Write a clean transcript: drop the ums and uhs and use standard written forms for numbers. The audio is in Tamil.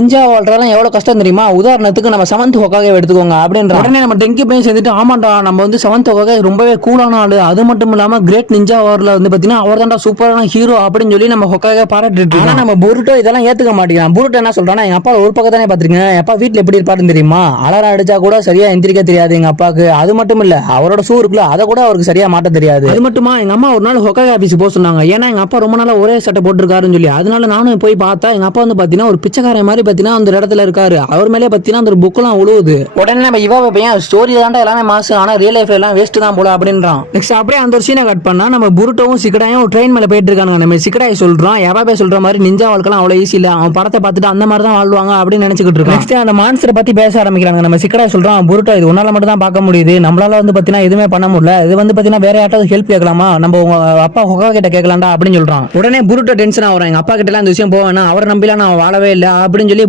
நிஞ்சா வாழ்றதெல்லாம் எவ்வளவு கஷ்டம் தெரியுமா? உதாரணத்துக்கு நம்ம செவன்த் ஹோக்காகே எடுத்துக்கோங்க அப்படின்ற உடனே நம்ம டெங்கி பையன் சேர்ந்துட்டு ஆமாண்டா நம்ம வந்து செவன்த் ஹோக்காகே ரொம்பவே கூலான ஆளு, அது மட்டும் இல்லாம கிரேட் நிஞ்சா வார்ல வந்து பாத்தீங்கன்னா அவர் தான்டா சூப்பரான ஹீரோ அப்படின்னு சொல்லி நம்ம ஹோக்காகே பாராட்டிட்டு இருக்கோம். நம்ம புருட்டோ இதெல்லாம் ஏத்துக்க மாட்டேங்கிறான். புருட்டோ என்ன சொல்றான்னா, எங்க அப்பா ஒரு பக்கம் தானே பாத்துருக்கீங்க, அப்பா வீட்டுல எப்படி இருப்பாருன்னு தெரியுமா? அலாரம் அடிச்சா கூட சரியா எந்திரிக்க தெரியாது எங்க அப்பாவுக்கு. அது மட்டும் இல்ல அவரோட ஷூ இருக்குல்ல அதை கூட அவருக்கு சரியா மாட்ட தெரியாது. அது மட்டுமா எங்க அம்மா ஒரு நாள் ஹோக்காகே ஆபீஸ் போக சொன்னாங்க. ஏன்னா எங்க அப்பா ரொம்ப நாளா ஒரே சட்டை போட்டுருக்காருன்னு சொல்லி. அதனால நானும் போய் பார்த்தா எங்க அப்பா வந்து பாத்தீங்கன்னா ஒரு பிச்சைக்காரன் மாதிரி பாத்தீங்கன்னா அந்த இடத்துல இருக்காரு. அவர் மேலே பாத்தீங்கன்னா அந்த புக்கெல்லாம் உழுவுது. உடனே நம்ம இவ பையன் ஸ்டோரி தாண்டா எல்லாமே மாசு, ஆனா ரியல் லைஃப்ல எல்லாம் வேஸ்ட் தான் போல அப்படின்றான். நெக்ஸ்ட் அப்படியே அந்த ஒரு சீனை கட் பண்ணா நம்ம புருட்டோவும் சிக்கடாயும் ட்ரெயின் மேல போயிட்டு இருக்காங்க. நம்ம சிக்கடாய் சொல்றான் எவாபே சொல்ற மாதிரி நிஞ்சா வாழ்க்கலாம் அவ்வளவு ஈஸி இல்ல, அவன் படத்தை பார்த்துட்டு அந்த மாதிரி தான் வாழ்வாங்க அப்படின்னு நினைச்சுக்கிட்டு இருக்கான். நெக்ஸ்ட் அந்த மான்ஸ்டரை பத்தி பேச ஆரம்பிக்கிறாங்க. நம்ம சிக்கடாய் சொல்றான், புருட்டோ இது உன்னால மட்டும் தான் பார்க்க முடியுது, நம்மளால வந்து பாத்தீங்கன்னா எதுவுமே பண்ண முடியல, இது வந்து பாத்தீங்கன்னா வேற யாராவது ஹெல்ப் கேட்கலாமா, நம்ம உங்க அப்பா ஹொகா கிட்ட கேட்கலாம்டா அப்படின்னு சொல்றான். உடனே புருட்டோ டென்ஷன் ஆகுறான், எங்க அப்பா கிட்ட எல்லாம் இந்த விஷயம் போவேன்னா அவரை நம்பிலாம் நான் வாழவே இல்லை அப்படின்னு சொல்லி